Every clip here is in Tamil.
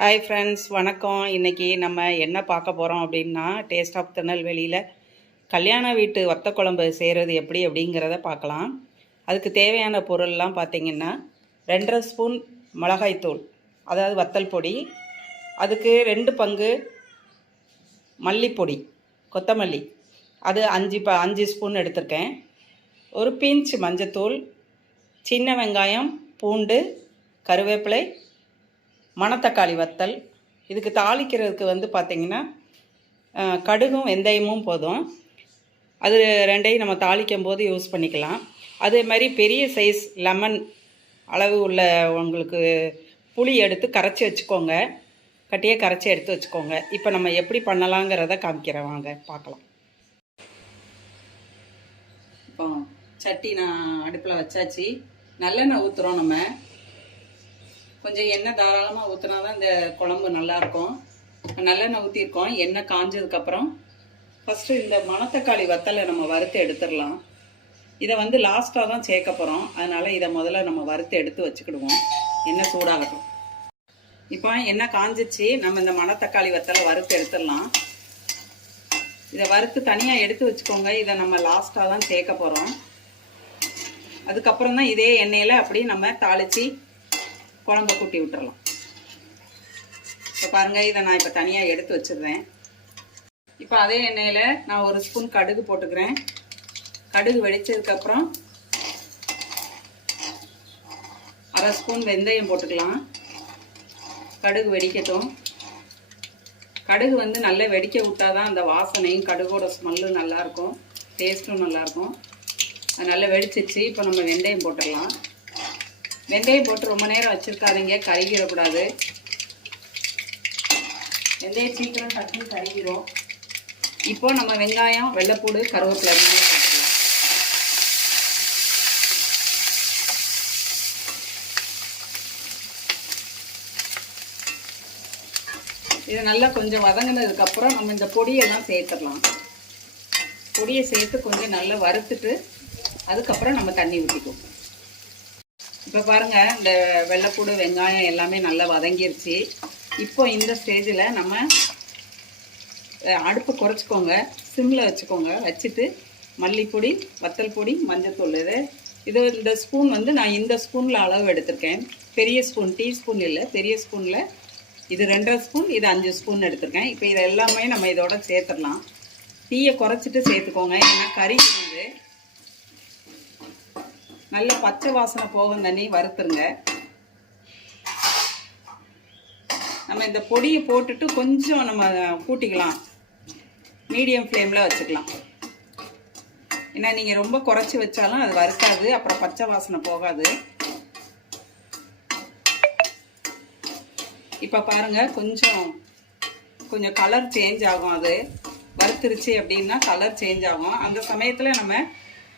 ஹாய் ஃப்ரெண்ட்ஸ் வணக்கம். இன்றைக்கி நம்ம என்ன பார்க்க போகிறோம் அப்படின்னா டேஸ்ட் ஆஃப் திருநெல்வேலியில் கல்யாண வீட்டு வத்த குழம்பு செய்கிறது எப்படி அப்படிங்கிறத பார்க்கலாம். அதுக்கு தேவையான பொருள்லாம் பார்த்தீங்கன்னா ரெண்டரை ஸ்பூன் மிளகாய்த்தூள் அதாவது வத்தல் பொடி அதுக்கு ரெண்டு பங்கு மல்லிப்பொடி கொத்தமல்லி. அது அஞ்சு ப அஞ்சு ஸ்பூன் எடுத்திருக்கேன். ஒரு பிஞ்ச் மஞ்சத்தூள் சின்ன வெங்காயம் பூண்டு கருவேப்பிலை மணத்தக்காளி வத்தல். இதுக்கு தாளிக்கிறதுக்கு வந்து பார்த்திங்கன்னா கடுகும் வெந்தயமும் போதும். அது ரெண்டையும் நம்ம தாளிக்கும் போது யூஸ் பண்ணிக்கலாம். அதே மாதிரி பெரிய சைஸ் லெமன் அளவு உள்ள உங்களுக்கு புளி எடுத்து கரைச்சி வச்சுக்கோங்க. கட்டியே கரைச்சி எடுத்து வச்சுக்கோங்க. இப்போ நம்ம எப்படி பண்ணலாங்கிறத காமிக்கிறேன். வாங்க பார்க்கலாம். இப்போ சட்டி நான் அடுப்பில் வச்சாச்சு. நல்லெண்ணெய் ஊற்றுறோம் நம்ம. கொஞ்சம் எண்ணெய் தாராளமாக ஊற்றினா தான் இந்த குழம்பு நல்லாயிருக்கும். நல்லெண்ணெய் ஊற்றிருக்கோம் எண்ணெய் காஞ்சதுக்கப்புறம் ஃபஸ்ட்டு இந்த மணத்தக்காளி வத்தலை நம்ம வறுத்து எடுத்துடலாம். இதை வந்து லாஸ்ட்டாக தான் சேர்க்க போகிறோம் அதனால் இதை முதல்ல நம்ம வறுத்து எடுத்து வச்சுக்கிடுவோம். எண்ணெய் சூடாகட்டும். இப்போ எண்ணெய் காஞ்சிச்சு. நம்ம இந்த மணத்தக்காளி வத்தலை வறுத்து எடுத்துடலாம். இதை வறுத்து தனியாக எடுத்து வச்சுக்கோங்க. இதை நம்ம லாஸ்ட்டாக தான் சேர்க்க போகிறோம் அதுக்கப்புறம் தான் இதே எண்ணெயில் அப்படியே நம்ம தாளித்து குழம்ப கூட்டி விட்டுறலாம். இப்போ பாருங்கள் இதை நான் இப்போ தனியாக எடுத்து வச்சிடுறேன். இப்போ அதே எண்ணெயில் நான் ஒரு ஸ்பூன் கடுகு போட்டுக்கிறேன். கடுகு வெடித்ததுக்கப்புறம் அரை ஸ்பூன் வெந்தயம் போட்டுக்கலாம். கடுகு வெடிக்கட்டும். கடுகு வந்து நல்லா வெடிக்க விட்டாதான் அந்த வாசனையும் கடுகோட ஸ்மெல்லும் நல்லாயிருக்கும் டேஸ்ட்டும் நல்லாயிருக்கும் அது நல்லா வெடிச்சிச்சு இப்போ நம்ம வெந்தயம் போட்டுடலாம். வெந்தயம் போட்டு ரொம்ப நேரம் வச்சுருக்காதீங்க கருகிடக்கூடாது. வெந்தயம் சீக்கிரம் டக்குன்னு கருகிரும். இப்போ நம்ம வெங்காயம் வெள்ளைப்பூடு கருவேப்பிலை இதை இது நல்லா கொஞ்சம் வதங்கினதுக்கப்புறம் நம்ம இந்த பொடியெல்லாம் சேர்த்துடலாம். பொடியை சேர்த்து கொஞ்சம் நல்லா வறுத்துட்டு அதுக்கப்புறம் நம்ம தண்ணி ஊற்றிக்குவோம் இப்போ பாருங்கள் இந்த வெள்ளைப்பூடு வெங்காயம் எல்லாமே நல்லா வதங்கிருச்சு. இப்போ இந்த ஸ்டேஜில் நம்ம அடுப்பு அடுப்பை குறைச்சிக்கோங்க. சிம்மில் வச்சுக்கோங்க. வச்சுட்டு மல்லிப்பொடி வத்தல் பொடி மஞ்சத்தூள். இது இது இந்த ஸ்பூன் வந்து நான் இந்த ஸ்பூனில் அளவு எடுத்திருக்கேன். பெரிய ஸ்பூன் டீ ஸ்பூன் இல்லை. பெரிய ஸ்பூனில் இது ரெண்டரை ஸ்பூன் இது அஞ்சு ஸ்பூன் எடுத்திருக்கேன். இப்போ இது எல்லாமே நம்ம இதோட சேர்த்துடலாம். டீயை குறைச்சிட்டு சேர்த்துக்கோங்க. ஏன்னா கறி வந்து நல்ல பச்சை வாசனை போகும் தண்ணி வறுத்துருங்க. நம்ம இந்த பொடியை போட்டுட்டு கொஞ்சம் நம்ம கூட்டிக்கலாம். மீடியம் ஃப்ளேமில் வச்சுக்கலாம். ஏன்னா நீங்கள் ரொம்ப குறைச்சி வச்சாலும் அது வறுக்காது அப்புறம் பச்சை வாசனை போகாது. இப்போ பாருங்க கொஞ்சம் கொஞ்சம் கலர் சேஞ்ச் ஆகும் அது. வறுத்துருச்சு அப்படின்னா கலர் சேஞ்ச் ஆகும். அந்த சமயத்தில் நம்ம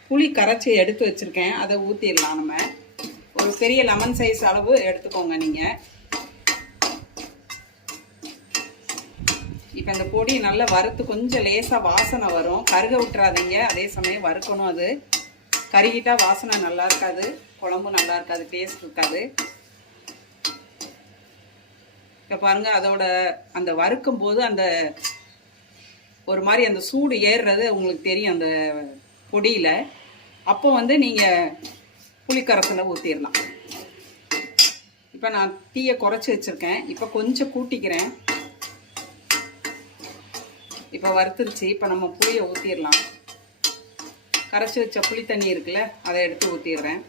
புளி கரைச்சி எடுத்து வச்சுருக்கேன். அதை ஊற்றிடலாம் நம்ம. ஒரு பெரிய லெமன் சைஸ் அளவு எடுத்துக்கோங்க நீங்கள் இப்போ இந்த பொடி நல்லா வறுத்து கொஞ்சம் லேசாக வாசனை வரும். கருக விட்டுறாதீங்க. அதே சமயம் வறுக்கணும் அது. கருகிட்டால் வாசனை நல்லா இருக்காது. குழம்பு நல்லா இருக்காது. டேஸ்ட் இருக்காது. இப்போ பாருங்கள் அதோட அந்த வறுக்கும் போது அந்த ஒரு மாதிரி அந்த சூடு ஏறுறது உங்களுக்கு தெரியும் அந்த பொடியில். அப்போ வந்து நீங்கள் புளிக்கரசில் ஊற்றிடலாம் இப்போ நான் தீயை குறைச்சி வச்சுருக்கேன். இப்போ கொஞ்சம் கூட்டிக்கிறேன். இப்போ வறுத்துருச்சு. இப்போ நம்ம புளியை ஊற்றிடலாம் கரைச்சி வச்ச புளி தண்ணி இருக்குல்ல அதை எடுத்து ஊற்றிடுறேன்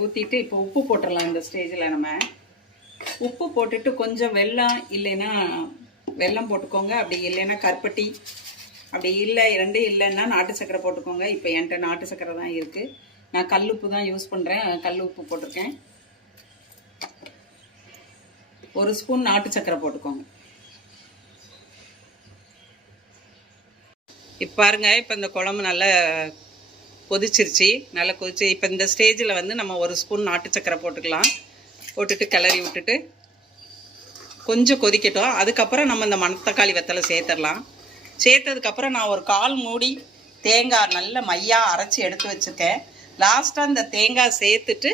ஊற்றிட்டு இப்போ உப்பு போட்டுடலாம் இந்த ஸ்டேஜில் நம்ம. உப்பு போட்டுட்டு கொஞ்சம் வெல்லம் இல்லைன்னா வெல்லம் போட்டுக்கோங்க. அப்படி இல்லைன்னா கருப்பட்டி. அப்படி இல்லை ரெண்டும் இல்லைன்னா நாட்டு சக்கரை போட்டுக்கோங்க. இப்போ என்கிட்ட நாட்டு சக்கரை தான் இருக்குது நான் கல் உப்பு தான் யூஸ் பண்ணுறேன் கல் உப்பு போட்டிருக்கேன். ஒரு ஸ்பூன் நாட்டு சக்கரை போட்டுக்கோங்க. இப்போ பாருங்க இப்போ இந்த குழம்பு நல்லா கொதிச்சிருச்சு. நல்லா கொதிச்சு இப்போ இந்த ஸ்டேஜில் வந்து நம்ம ஒரு ஸ்பூன் நாட்டு சக்கரை போட்டுக்கலாம். போட்டுட்டு கிளறி விட்டுட்டு கொஞ்சம் கொதிக்கட்டும். அதுக்கப்புறம் நம்ம இந்த மணத்தக்காளி வெத்தலை சேர்த்துடலாம். சேர்த்ததுக்கப்புறம் நான் ஒரு கால் மூடி தேங்காய் நல்ல மையாக அரைச்சி எடுத்து வச்சுருக்கேன். லாஸ்ட்டாக இந்த தேங்காய் சேர்த்துட்டு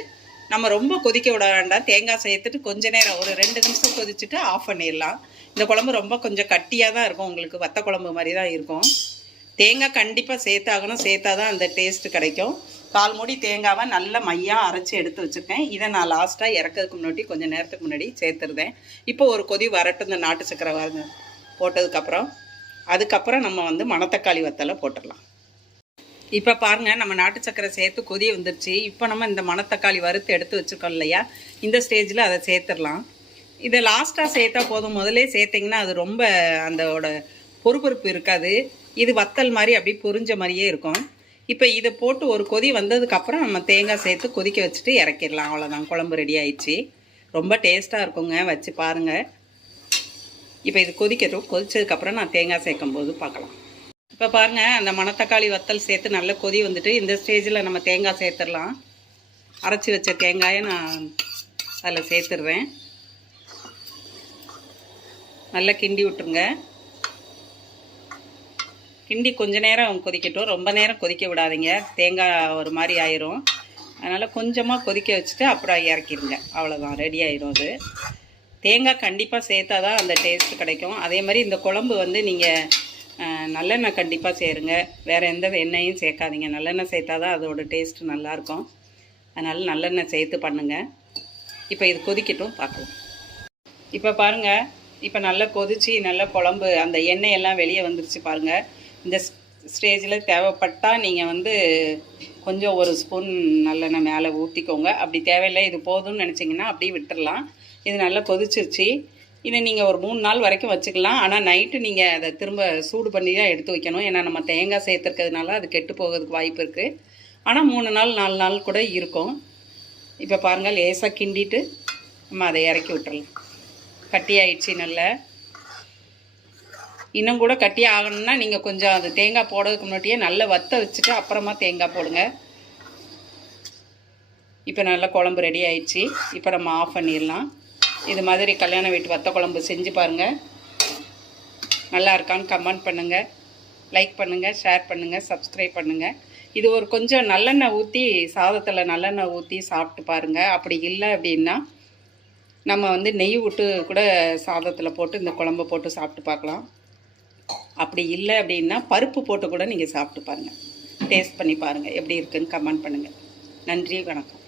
நம்ம ரொம்ப கொதிக்க விட வேண்டாம். தேங்காய் சேர்த்துட்டு கொஞ்ச நேரம் ஒரு ரெண்டு நிமிஷம் கொதிச்சுட்டு ஆஃப் பண்ணிடலாம். இந்த குழம்பு ரொம்ப கொஞ்சம் கட்டியாக தான் இருக்கும். உங்களுக்கு வத்த குழம்பு மாதிரி தான் இருக்கும். தேங்காய் கண்டிப்பாக சேர்த்தாகணும். சேர்த்தா தான் அந்த டேஸ்ட்டு கிடைக்கும். கால் மூடி தேங்காவை நல்ல மையாக அரைச்சி எடுத்து வச்சுருக்கேன். இதை நான் லாஸ்ட்டாக இறக்கிறதுக்கு முன்னாடி கொஞ்சம் நேரத்துக்கு முன்னாடி சேர்த்துருந்தேன். இப்போ ஒரு கொதி வரட்டும் இந்த நாட்டு சக்கரை வர போட்டதுக்கப்புறம் அதுக்கப்புறம் நம்ம வந்து மணத்தக்காளி வத்தலை போட்டுடலாம். இப்போ பாருங்கள் நம்ம நாட்டு சக்கரை சேர்த்து கொதி வந்துருச்சு. இப்போ நம்ம இந்த மணத்தக்காளி வறுத்து எடுத்து வச்சுருக்கோம் இல்லையா? இந்த ஸ்டேஜில் அதை சேர்த்துடலாம். இதை லாஸ்ட்டாக சேர்த்தா போதும். முதலே சேர்த்திங்கன்னா அது ரொம்ப அந்தோட பொறுப்பொறுப்பு இருக்காது. இது வத்தல் மாதிரி அப்படி பொரிஞ்ச மாதிரியே இருக்கும். இப்போ இதை போட்டு ஒரு கொதி வந்ததுக்கப்புறம் நம்ம தேங்காய் சேர்த்து கொதிக்க வச்சுட்டு இறக்கிடலாம். அவ்வளோதான் குழம்பு ரெடி ஆயிடுச்சு. ரொம்ப டேஸ்ட்டாக இருக்குங்க. வச்சு பாருங்கள் இப்போ இது கொதிக்கட்டும். கொதிச்சதுக்கப்புறம் நான் தேங்காய் சேர்க்கும் போது பார்க்கலாம். இப்போ பாருங்கள் அந்த மணத்தக்காளி வத்தல் சேர்த்து நல்ல கொதி வந்துட்டு இந்த ஸ்டேஜில் நம்ம தேங்காய் சேர்த்துடலாம். அரைச்சி வச்ச தேங்காயை நான் அதில் சேர்த்துடுறேன். நல்லா கிண்டி விட்டுருங்க. கிண்டி கொஞ்ச நேரம் கொதிக்கட்டும். ரொம்ப நேரம் கொதிக்க விடாதீங்க. தேங்காய் ஒரு மாதிரி ஆயிரும். அதனால் கொஞ்சமாக கொதிக்க வச்சுட்டு அப்புறம் இறக்கிடுங்க. அவ்வளோதான் ரெடி ஆயிரும் அது. தேங்காய் கண்டிப்பாக சேர்த்தா தான் அந்த டேஸ்ட் கிடைக்கும். அதே மாதிரி இந்த குழம்பு வந்து நீங்கள் நல்லெண்ணெய் கண்டிப்பாக சேருங்க. வேறு எந்த எண்ணெயும் சேர்க்காதீங்க. நல்லெண்ணெய் சேர்த்தா தான் அதோட டேஸ்ட் நல்லாயிருக்கும். அதனால் நல்லெண்ணெய் சேர்த்து பண்ணுங்கள் இப்போ இது கொதிக்கட்டும். பார்க்கலாம். இப்போ பாருங்கள் இப்போ நல்லா கொதிச்சு நல்ல குழம்பு அந்த எண்ணெய் எல்லாம் வெளியே வந்துருச்சு பாருங்கள் இந்த ஸ்டேஜில் தேவைப்பட்டால் நீங்கள் வந்து கொஞ்சம் ஒரு ஸ்பூன் நல்லெண்ணெய் மேலே ஊற்றிக்கோங்க அப்படி தேவையில்லை இது போதும்னு நினச்சிங்கன்னா அப்படியே விட்டுடலாம் இது நல்லா கொதிச்சிருச்சு. இதை நீங்கள் ஒரு மூணு நாள் வரைக்கும் வச்சுக்கலாம். ஆனால் நைட்டு நீங்கள் அதை திரும்ப சூடு பண்ணி தான் எடுத்து வைக்கணும். ஏன்னா நம்ம தேங்காய் சேர்த்துருக்கிறதுனால அது கெட்டு போகிறதுக்கு வாய்ப்பு இருக்குது ஆனால் மூணு நாள் நாலு நாள் கூட இருக்கும். இப்போ பாருங்கள் லேசாக கிண்டிட்டு நம்ம அதை இறக்கி விட்டுறலாம். கட்டி ஆயிடுச்சு நல்லா. இன்னும் கூட கட்டி ஆகணும்னா நீங்கள் கொஞ்சம் அது தேங்காய் போடுறதுக்கு முன்னாடியே நல்லா வத்த வச்சுட்டு அப்புறமா தேங்காய் போடுங்க. இப்போ நல்லா குழம்பு ரெடி ஆயிடுச்சு. இப்போ நம்ம ஆஃப் பண்ணிடலாம். இது மாதிரி கல்யாண வீட்டு வத்த குழம்பு செஞ்சு பாருங்கள் நல்லா இருக்கான்னு கமெண்ட் பண்ணுங்கள் லைக் பண்ணுங்கள் ஷேர் பண்ணுங்கள் சப்ஸ்கிரைப் பண்ணுங்கள் இது ஒரு கொஞ்சம் நல்லெண்ணெய் ஊற்றி சாதத்தில் நல்லெண்ணெய் ஊற்றி சாப்பிட்டு பாருங்கள் அப்படி இல்லை அப்படின்னா நம்ம வந்து நெய் விட்டு கூட சாதத்தில் போட்டு இந்த குழம்பு போட்டு சாப்பிட்டு பார்க்கலாம். அப்படி இல்லை அப்படின்னா பருப்பு போட்டு கூட நீங்கள் சாப்பிட்டு பாருங்கள் டேஸ்ட் பண்ணி பாருங்கள் எப்படி இருக்குன்னு கமெண்ட் பண்ணுங்கள் நன்றி வணக்கம்.